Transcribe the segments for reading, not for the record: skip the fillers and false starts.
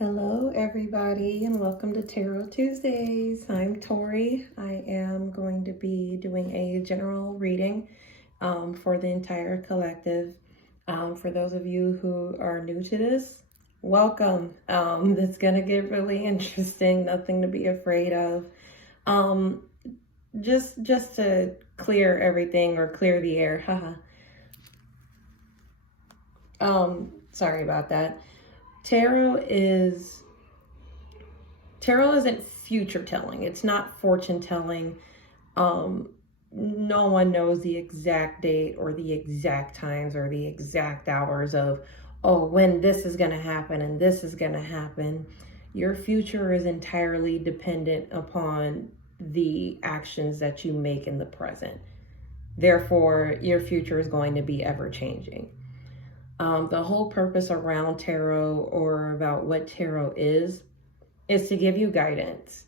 Hello everybody and welcome to Tarot Tuesdays. I'm Tori. I am going to be doing a general reading for the entire collective. For those of you who are new to this, welcome. It's gonna get really interesting, nothing to be afraid of. Just to clear everything or clear the air, haha. Sorry about that. Tarot isn't future telling. It's not fortune telling. No one knows the exact date or the exact times or the exact hours of, oh, when this is going to happen and this is going to happen. Your future is entirely dependent upon the actions that you make in the present. Therefore, your future is going to be ever changing. The whole purpose around tarot or about what tarot is to give you guidance.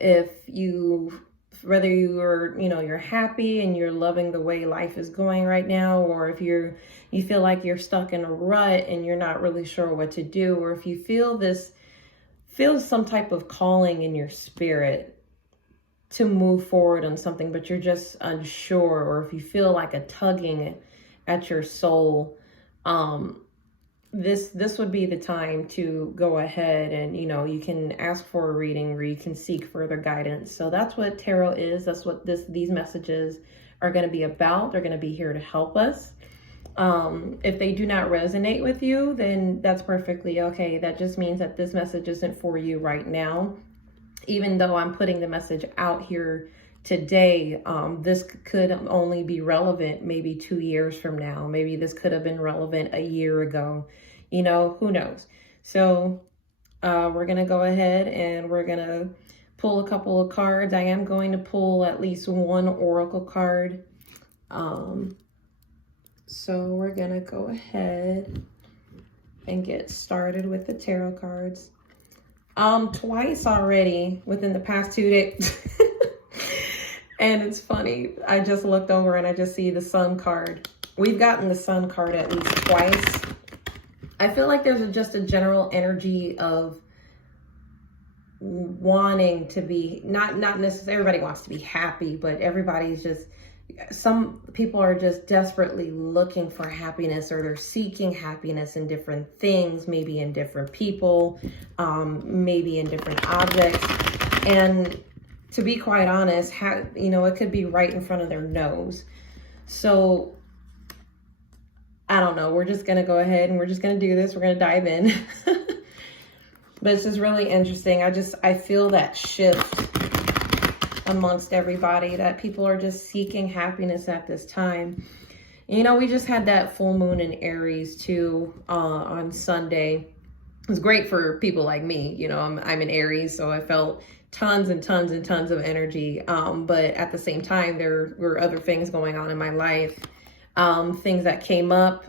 Whether you're happy and you're loving the way life is going right now, or if you feel like you're stuck in a rut and you're not really sure what to do, or if you feel some type of calling in your spirit to move forward on something, but you're just unsure, or if you feel like a tugging at your soul, this would be the time to go ahead and, you can ask for a reading or you can seek further guidance. So that's what tarot is. That's what these messages are going to be about. They're going to be here to help us. If they do not resonate with you, then that's perfectly okay. That just means that this message isn't for you right now. Even though I'm putting the message out here today, this could only be relevant maybe 2 years from now. Maybe this could have been relevant a year ago. Who knows? So we're going to go ahead and we're going to pull a couple of cards. I am going to pull at least one oracle card. So we're going to go ahead and get started with the tarot cards. Twice already within the past 2 days. And it's funny, I just looked over and I just see the Sun card. We've gotten the Sun card at least twice. I feel like there's just a general energy of wanting to be, not necessarily everybody wants to be happy, but everybody's just, some people are just desperately looking for happiness, or they're seeking happiness in different things, maybe in different people, maybe in different objects. And to be quite honest, it could be right in front of their nose. So I don't know. We're just going to go ahead and we're just going to do this. We're going to dive in. But it's just really interesting. I feel that shift amongst everybody, that people are just seeking happiness at this time. We just had that full moon in Aries too on Sunday. It was great for people like me. I'm in Aries, so I felt tons and tons and tons of energy. But at the same time, there were other things going on in my life, things that came up.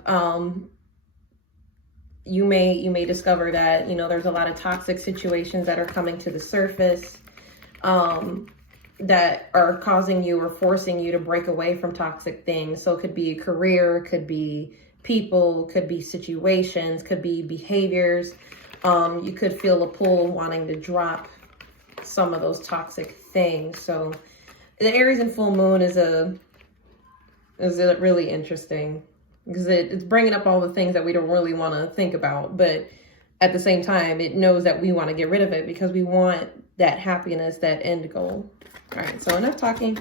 You may discover that, there's a lot of toxic situations that are coming to the surface, that are causing you or forcing you to break away from toxic things. So it could be a career, could be people, could be situations, could be behaviors. You could feel a pull wanting to drop some of those toxic things. So the Aries and full moon is really interesting because it's bringing up all the things that we don't really want to think about, but at the same time it knows that we want to get rid of it because we want that happiness, that end goal. All right, so enough talking.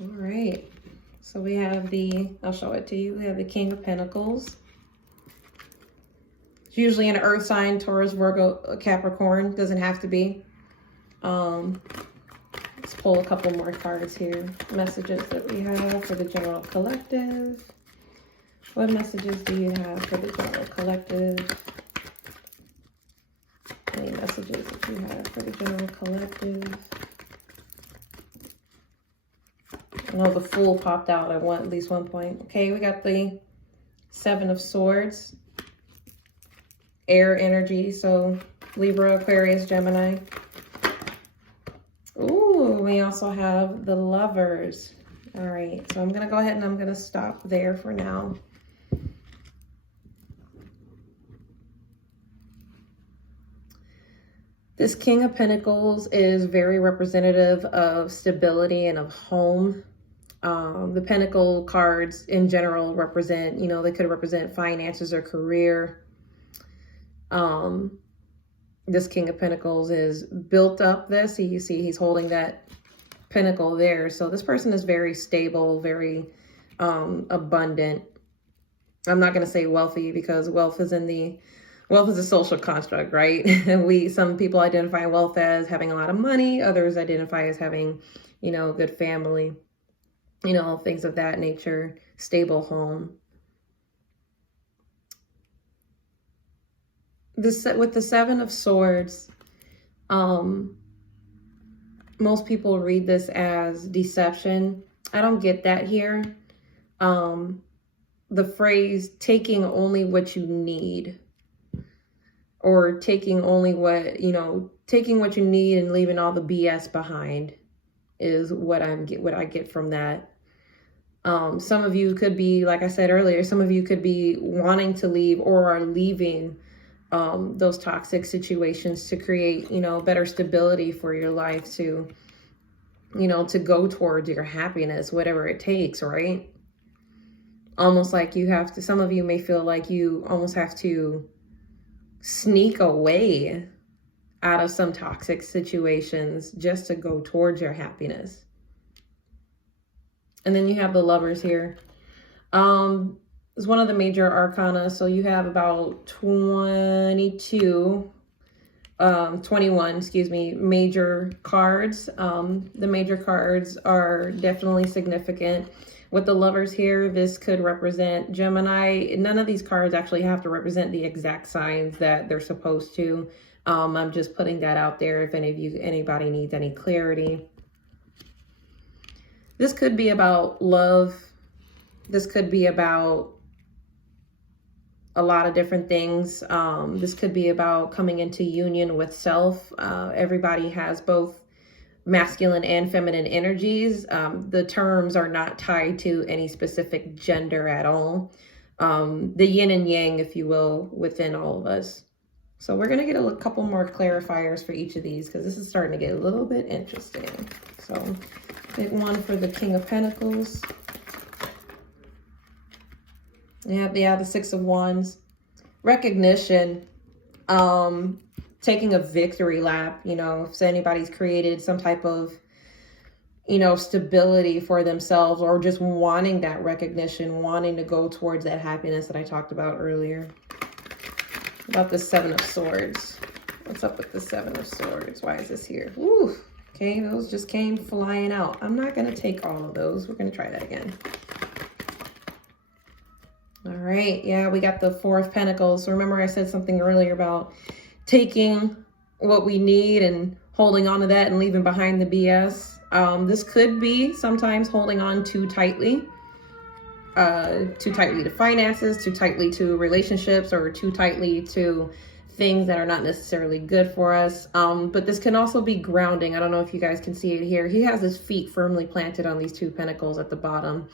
All right, so we have I'll show it to you. We have the King of Pentacles. It's usually an earth sign, Taurus, Virgo, Capricorn. Doesn't have to be. Let's pull a couple more cards here. Messages that we have for the general collective. What messages do you have for the general collective? Any messages that you have for the general collective? I know the Fool popped out at least one point. Okay, we got the Seven of Swords. Air energy, so Libra, Aquarius, Gemini. Ooh, we also have the Lovers. All right, so I'm going to go ahead and I'm going to stop there for now. This King of Pentacles is very representative of stability and of home. The Pentacle cards in general represent, they could represent finances or career. This King of Pentacles is built up this. So you see he's holding that pentacle there. So this person is very stable, very abundant. I'm not going to say wealthy, because wealth is a social construct, right? Some people identify wealth as having a lot of money. Others identify as having, a good family, things of that nature, stable home. With the Seven of Swords, most people read this as deception. I don't get that here. The phrase taking only what you need, or taking only taking what you need and leaving all the BS behind, is what I get from that. Some of you could be, like I said earlier, some of you could be wanting to leave or are leaving those toxic situations to create, better stability for your life, to go towards your happiness, whatever it takes, right? Almost like some of you may feel like you almost have to sneak away out of some toxic situations just to go towards your happiness. And then you have the Lovers here. It's one of the major arcana. So you have about 21, major cards. The major cards are definitely significant. With the Lovers here, this could represent Gemini. None of these cards actually have to represent the exact signs that they're supposed to. I'm just putting that out there if anybody needs any clarity. This could be about love. This could be about a lot of different things. This could be about coming into union with self. Everybody has both masculine and feminine energies. The terms are not tied to any specific gender at all. The yin and yang, if you will, within all of us. So we're going to get a couple more clarifiers for each of these, because this is starting to get a little bit interesting. So big one for the King of Pentacles. Yeah, the Six of Wands. Recognition. Taking a victory lap, if anybody's created some type of, stability for themselves, or just wanting that recognition, wanting to go towards that happiness that I talked about earlier. About the Seven of Swords. What's up with the Seven of Swords? Why is this here? Woo! Okay, those just came flying out. I'm not going to take all of those. We're going to try that again. All right, yeah, we got the Four of Pentacles. So remember I said something earlier about taking what we need and holding on to that and leaving behind the BS. This could be sometimes holding on too tightly to finances, too tightly to relationships, or too tightly to things that are not necessarily good for us. But this can also be grounding. I don't know if you guys can see it here. He has his feet firmly planted on these two pentacles at the bottom.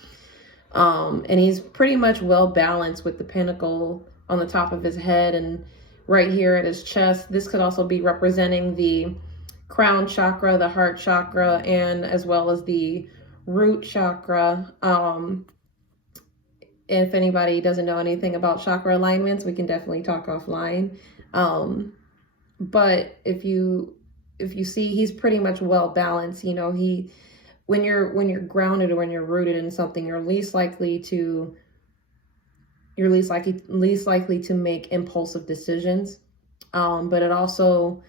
And he's pretty much well balanced with the pentacle on the top of his head and right here at his chest. This could also be representing the crown chakra, the heart chakra, and as well as the root chakra. If anybody doesn't know anything about chakra alignments, we can definitely talk offline. But if you see, he's pretty much well balanced. When you're grounded or when you're rooted in something, you're least likely to make impulsive decisions. But it also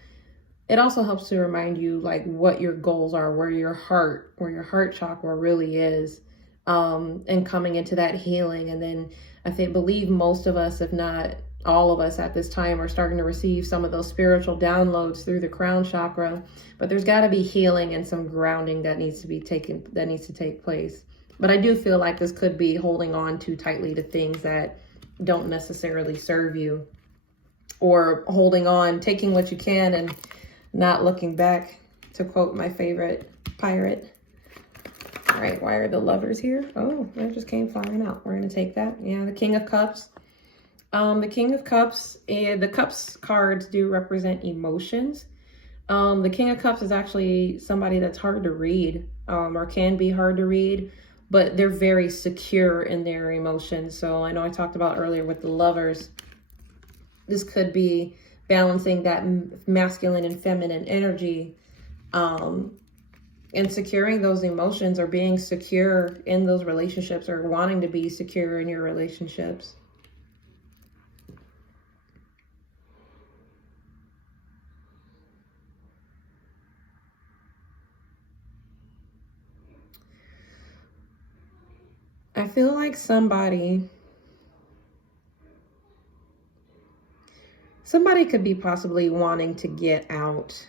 helps to remind you like what your goals are, where your heart chakra really is, and coming into that healing. And then believe most of us, if not all of us at this time, are starting to receive some of those spiritual downloads through the crown chakra. But there's got to be healing and some grounding that needs to take place. But I do feel like this could be holding on too tightly to things that don't necessarily serve you, or holding on, taking what you can and not looking back, to quote my favorite pirate. All right, why are the Lovers here? Oh, that just came flying out. We're going to take that. Yeah, the King of Cups. The King of Cups, the Cups cards do represent emotions. The King of Cups is actually somebody that's hard to read, or can be hard to read, but they're very secure in their emotions. So I know I talked about earlier with the Lovers. This could be balancing that masculine and feminine energy, and securing those emotions, or being secure in those relationships, or wanting to be secure in your relationships. I feel like somebody could be possibly wanting to get out,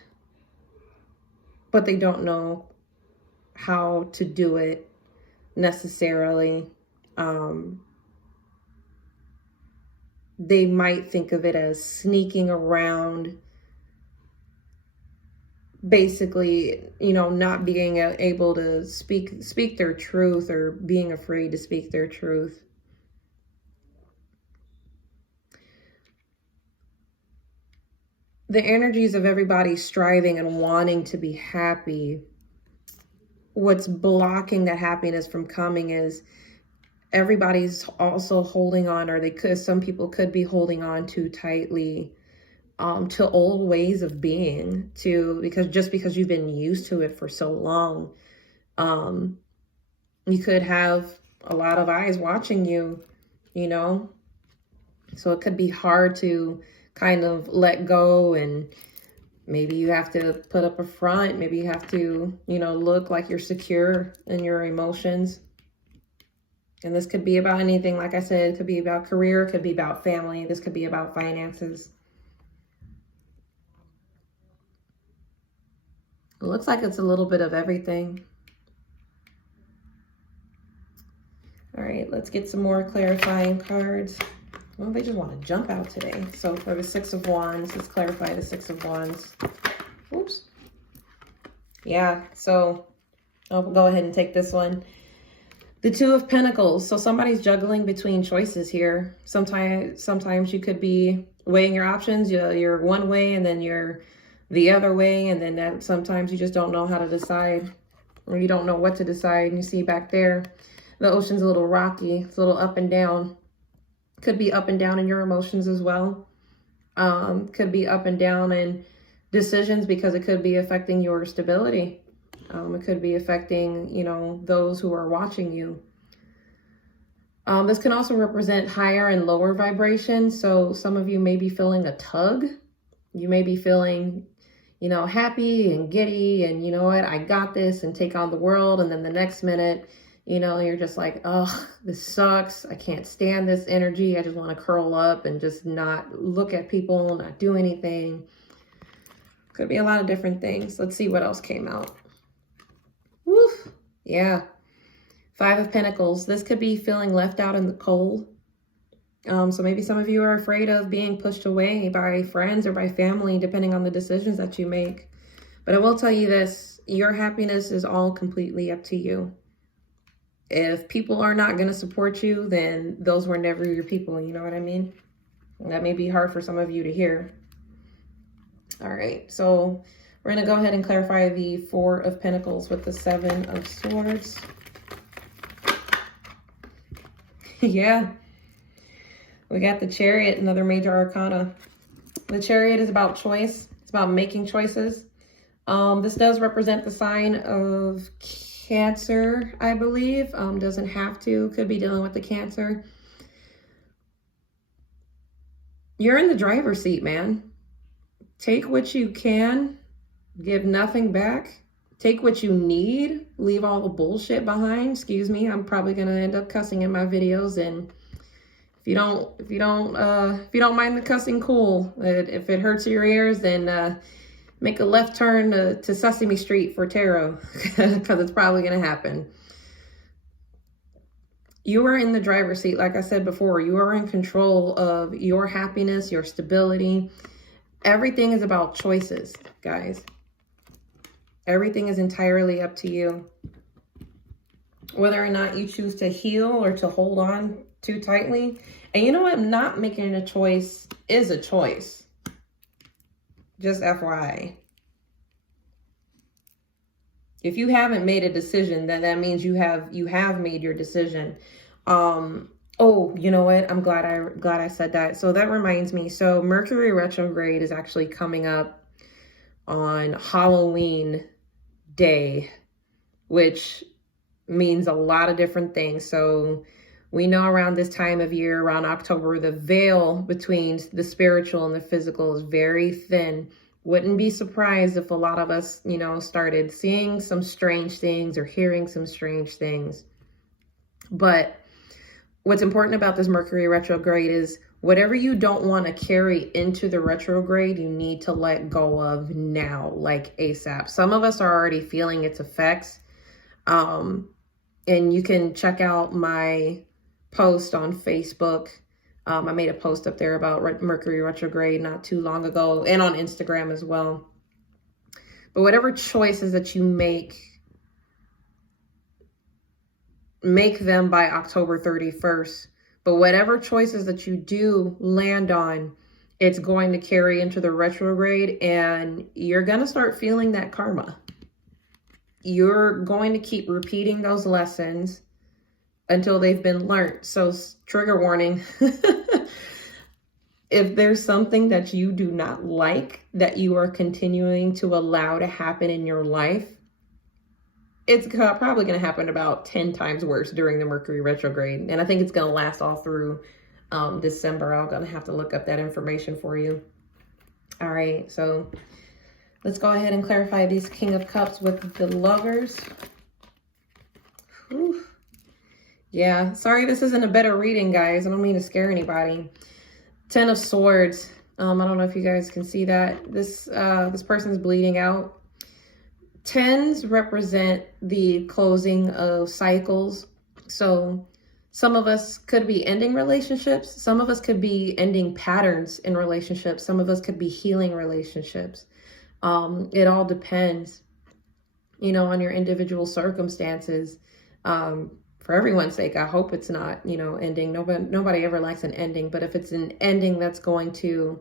but they don't know how to do it necessarily. They might think of it as sneaking around, basically, you know, not being able to speak their truth, or being afraid to speak their truth. The energies of everybody striving and wanting to be happy, what's blocking that happiness from coming is everybody's also holding on, or some people could be holding on too tightly to old ways of being, because you've been used to it for so long. You could have a lot of eyes watching you, you know, so it could be hard to kind of let go, and maybe you have to put up a front. Maybe you have to, you know, look like you're secure in your emotions. And this could be about anything. Like I said, it could be about career, it could be about family, this could be about finances. It looks like it's a little bit of everything. All right, let's get some more clarifying cards. Well, they just want to jump out today. So for the Six of Wands, let's clarify the Six of Wands. Oops. Yeah, so I'll go ahead and take this one. The Two of Pentacles. So somebody's juggling between choices here. Sometimes you could be weighing your options. You're one way and then you're the other way. And then sometimes you just don't know how to decide, or you don't know what to decide. And you see back there, the ocean's a little rocky. It's a little up and down. Could be up and down in your emotions as well. Could be up and down in decisions, because it could be affecting your stability. It could be affecting, you know, those who are watching you. This can also represent higher and lower vibration. So some of you may be feeling a tug. You may be feeling, you know, happy and giddy and, you know what, I got this, and take on the world. And then the next minute, you know, you're just like, oh, this sucks. I can't stand this energy. I just want to curl up and just not look at people, not do anything. Could be a lot of different things. Let's see what else came out. Woof. Yeah. Five of Pentacles. This could be feeling left out in the cold. So maybe some of you are afraid of being pushed away by friends or by family, depending on the decisions that you make. But I will tell you this, your happiness is all completely up to you. If people are not going to support you, then those were never your people. You know what I mean? And that may be hard for some of you to hear. All right. So we're going to go ahead and clarify the Four of Pentacles with the Seven of Swords. Yeah. We got the Chariot, another major arcana. The Chariot is about choice. It's about making choices. This does represent the sign of Cancer, I believe. Doesn't have to. Could be dealing with the Cancer. You're in the driver's seat, man. Take what you can. Give nothing back. Take what you need. Leave all the bullshit behind. Excuse me. I'm probably gonna end up cussing in my videos, and if you don't mind the cussing, cool. If it hurts your ears, then make a left turn to Sesame Street for tarot, because it's probably going to happen. You are in the driver's seat. Like I said before, you are in control of your happiness, your stability. Everything is about choices, guys. Everything is entirely up to you. Whether or not you choose to heal or to hold on too tightly. And you know what? Not making a choice is a choice. Just FYI. If you haven't made a decision, then that means you have made your decision. Oh, you know what? I'm glad I said that. So that reminds me. So Mercury retrograde is actually coming up on Halloween day, which means a lot of different things. So we know around this time of year, around October, the veil between the spiritual and the physical is very thin. Wouldn't be surprised if a lot of us, you know, started seeing some strange things or hearing some strange things. But what's important about this Mercury retrograde is whatever you don't want to carry into the retrograde, you need to let go of now, like ASAP. Some of us are already feeling its effects. And you can check out my post on Facebook. I made a post up there about Mercury retrograde not too long ago, and on Instagram as well. But whatever choices that you make them by October 31st. But whatever choices that you do land on, it's going to carry into the retrograde, and you're going to start feeling that karma. You're going to keep repeating those lessons until they've been learned. So trigger warning. If there's something that you do not like that you are continuing to allow to happen in your life, it's probably going to happen about 10 times worse during the Mercury retrograde. And I think it's going to last all through December. I'm going to have to look up that information for you. All right, so let's go ahead and clarify these King of Cups with the Lovers. Whew. Yeah, sorry this isn't a better reading, guys. I don't mean to scare anybody. 10 of Swords. I don't know if you guys can see that. This person's bleeding out. 10s represent the closing of cycles. So some of us could be ending relationships. Some of us could be ending patterns in relationships. Some of us could be healing relationships. It all depends, you know, on your individual circumstances. For everyone's sake, I hope it's not, you know, ending. Nobody ever likes an ending, but if it's an ending that's going to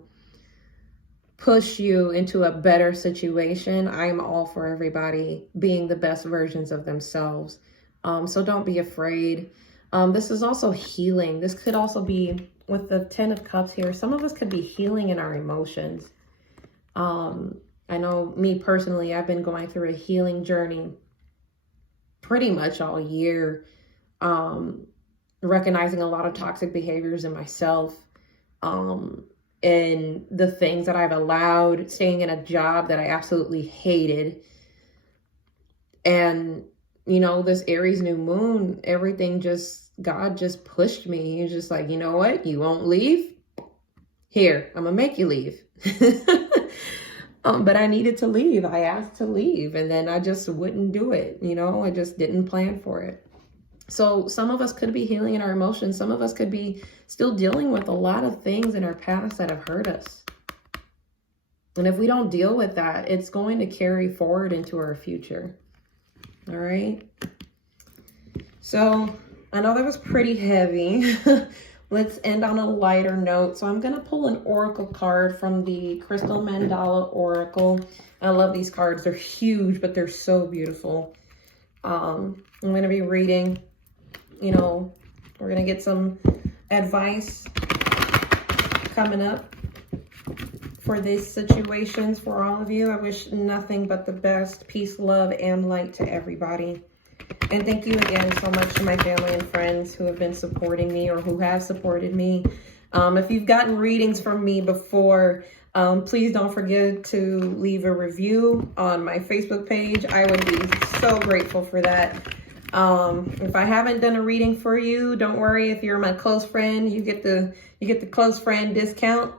push you into a better situation, I'm all for everybody being the best versions of themselves. So don't be afraid. This is also healing. This could also be with the 10 of Cups here. Some of us could be healing in our emotions. I know me personally, I've been going through a healing journey pretty much all year. Recognizing a lot of toxic behaviors in myself, and the things that I've allowed, staying in a job that I absolutely hated. And, you know, this Aries new moon, God just pushed me. He's just like, you know what? You won't leave? Here, I'm gonna make you leave. But I needed to leave. I asked to leave, and then I just wouldn't do it. You know, I just didn't plan for it. So some of us could be healing in our emotions. Some of us could be still dealing with a lot of things in our past that have hurt us. And if we don't deal with that, it's going to carry forward into our future. All right. So I know that was pretty heavy. Let's end on a lighter note. So I'm going to pull an oracle card from the Crystal Mandala Oracle. I love these cards. They're huge, but they're so beautiful. I'm going to be reading, you know, we're going to get some advice coming up for these situations for all of you. I wish nothing but the best, peace, love, and light to everybody. And thank you again so much to my family and friends who have been supporting me or who have supported me. If you've gotten readings from me before, please don't forget to leave a review on my Facebook page. I would be so grateful for that. If I haven't done a reading for you, don't worry. If you're my close friend, you get the close friend discount.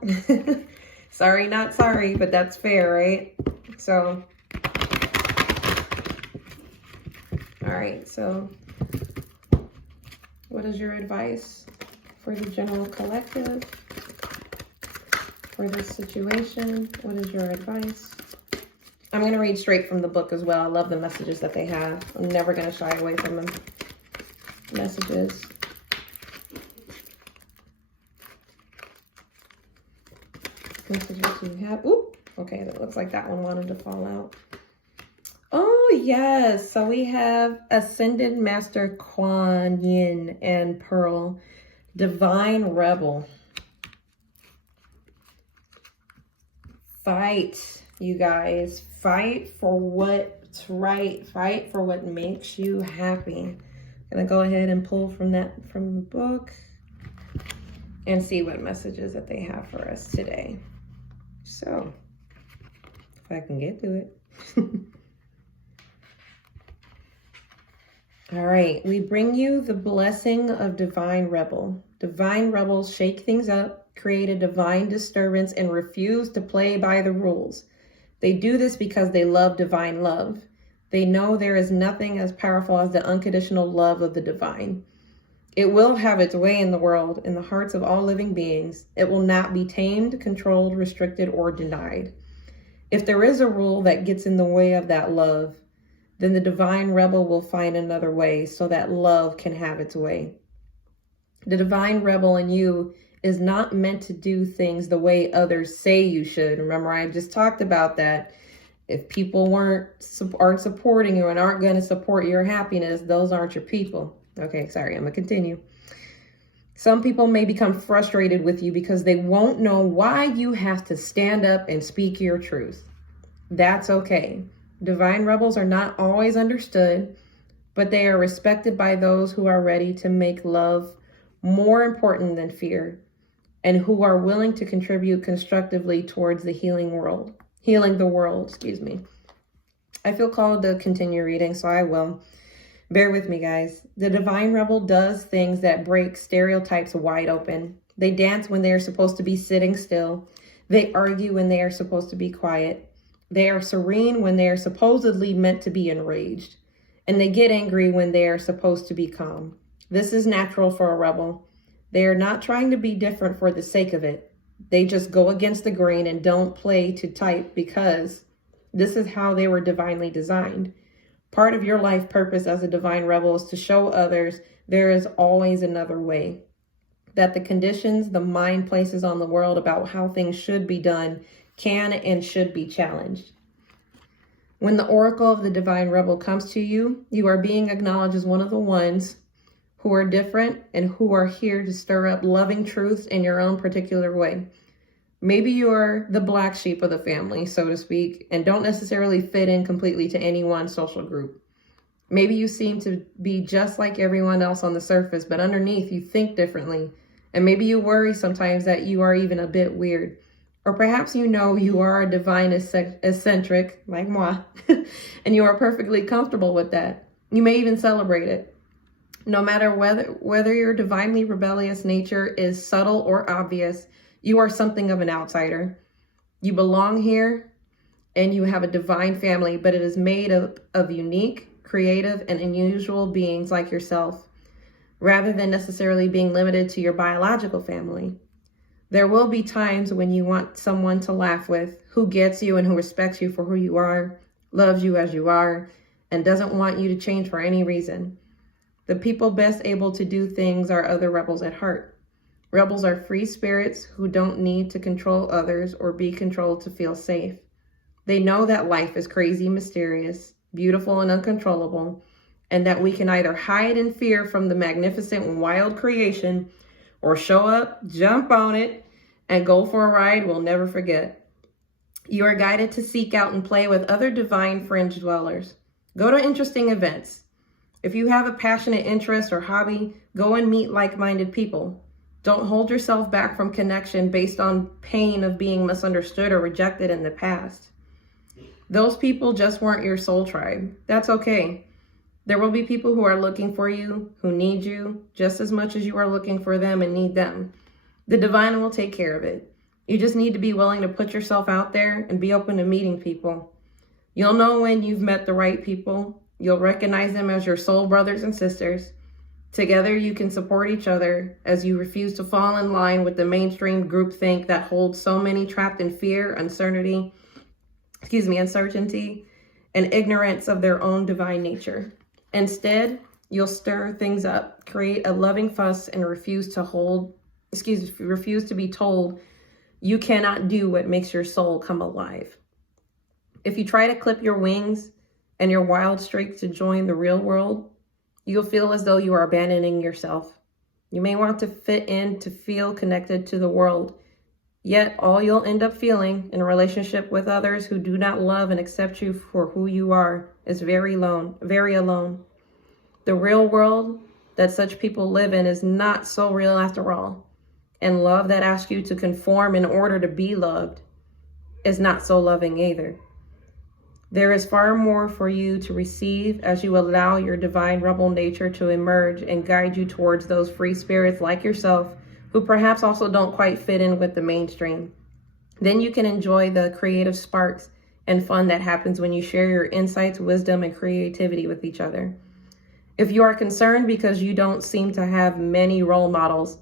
Sorry, not sorry, but that's fair, right? So, all right. So, what is your advice for the general collective for this situation? What is your advice? I'm going to read straight from the book as well. I love the messages that they have. I'm never going to shy away from the messages. Messages you have. Ooh, okay, that looks like that one wanted to fall out. Oh, yes. So we have Ascended Master Kuan Yin and Pearl, Divine Rebel. Fight, you guys. Fight for what's right. Fight for what makes you happy. I'm gonna go ahead and pull from the book and see what messages that they have for us today. So, if I can get to it. All right, we bring you the blessing of Divine Rebel. Divine Rebels shake things up, create a divine disturbance, and refuse to play by the rules. They do this because they love divine love. They know there is nothing as powerful as the unconditional love of the divine. It will have its way in the world, in the hearts of all living beings. It will not be tamed, controlled, restricted, or denied. If there is a rule that gets in the way of that love, then the Divine Rebel will find another way so that love can have its way. The Divine Rebel in you is not meant to do things the way others say you should. Remember, I just talked about that. If people aren't supporting you and aren't going to support your happiness, those aren't your people. Okay, sorry, I'm going to continue. Some people may become frustrated with you because they won't know why you have to stand up and speak your truth. That's okay. Divine Rebels are not always understood, but they are respected by those who are ready to make love more important than fear, and who are willing to contribute constructively towards the healing the world. I feel called to continue reading, so I will. Bear with me, guys. The Divine Rebel does things that break stereotypes wide open. They dance when they are supposed to be sitting still. They argue when they are supposed to be quiet. They are serene when they are supposedly meant to be enraged. And they get angry when they are supposed to be calm. This is natural for a rebel. They are not trying to be different for the sake of it. They just go against the grain and don't play to type because this is how they were divinely designed. Part of your life purpose as a Divine Rebel is to show others there is always another way. That the conditions the mind places on the world about how things should be done can and should be challenged. When the oracle of the Divine Rebel comes to you, you are being acknowledged as one of the ones who are different and who are here to stir up loving truths in your own particular way. Maybe you are the black sheep of the family, so to speak, and don't necessarily fit in completely to any one social group. Maybe you seem to be just like everyone else on the surface, but underneath you think differently. And maybe you worry sometimes that you are even a bit weird. Or perhaps you know you are a divine eccentric, like moi, and you are perfectly comfortable with that. You may even celebrate it. No matter whether your divinely rebellious nature is subtle or obvious, you are something of an outsider. You belong here and you have a divine family, but it is made up of unique, creative, and unusual beings like yourself, rather than necessarily being limited to your biological family. There will be times when you want someone to laugh with, who gets you and who respects you for who you are, loves you as you are, and doesn't want you to change for any reason. The people best able to do things are other rebels at heart. Rebels are free spirits who don't need to control others or be controlled to feel safe. They know that life is crazy, mysterious, beautiful, and uncontrollable, and that we can either hide in fear from the magnificent and wild creation or show up, jump on it, and go for a ride we'll never forget. You are guided to seek out and play with other divine fringe dwellers. Go to interesting events. If you have a passionate interest or hobby, go and meet like-minded people. Don't hold yourself back from connection based on pain of being misunderstood or rejected in the past. Those people just weren't your soul tribe. That's okay. There will be people who are looking for you, who need you, just as much as you are looking for them and need them. The divine will take care of it. You just need to be willing to put yourself out there and be open to meeting people. You'll know when you've met the right people. You'll recognize them as your soul brothers and sisters. Together you can support each other as you refuse to fall in line with the mainstream groupthink that holds so many trapped in fear, uncertainty, and ignorance of their own divine nature. Instead, you'll stir things up, create a loving fuss, and refuse to be told you cannot do what makes your soul come alive. If you try to clip your wings and your wild streak to join the real world, you'll feel as though you are abandoning yourself. You may want to fit in to feel connected to the world, yet all you'll end up feeling in a relationship with others who do not love and accept you for who you are is very alone, very alone. The real world that such people live in is not so real after all. And love that asks you to conform in order to be loved is not so loving either. There is far more for you to receive as you allow your divine rebel nature to emerge and guide you towards those free spirits like yourself who perhaps also don't quite fit in with the mainstream. Then you can enjoy the creative sparks and fun that happens when you share your insights, wisdom, and creativity with each other. If you are concerned because you don't seem to have many role models,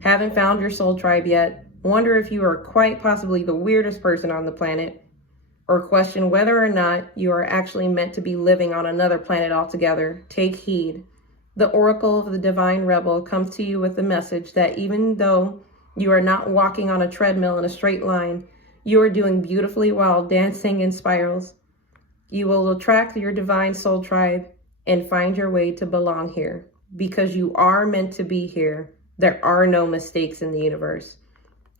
haven't found your soul tribe yet, wonder if you are quite possibly the weirdest person on the planet, or question whether or not you are actually meant to be living on another planet altogether, take heed. The oracle of the divine rebel comes to you with the message that even though you are not walking on a treadmill in a straight line, you are doing beautifully while dancing in spirals. You will attract your divine soul tribe and find your way to belong here. Because you are meant to be here, there are no mistakes in the universe.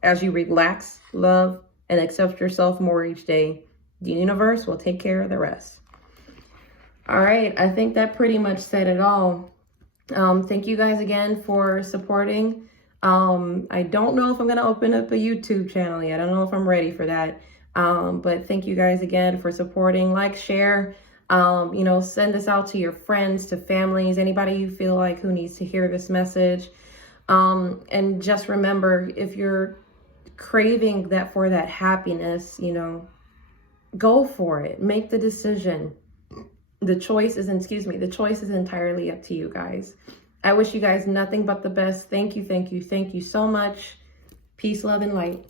As you relax, love, and accept yourself more each day, the universe will take care of the rest. All right, I think that pretty much said it all. Thank you guys again for supporting. I don't know if I'm going to open up a YouTube channel yet. I don't know if I'm ready for that. But thank you guys again for supporting. Like, share, send this out to your friends, to families, anybody you feel like who needs to hear this message. And just remember, if you're craving that happiness, go for it. Make the decision. The choice is entirely up to you guys. I wish you guys nothing but the best. Thank you so much. Peace, love, and light.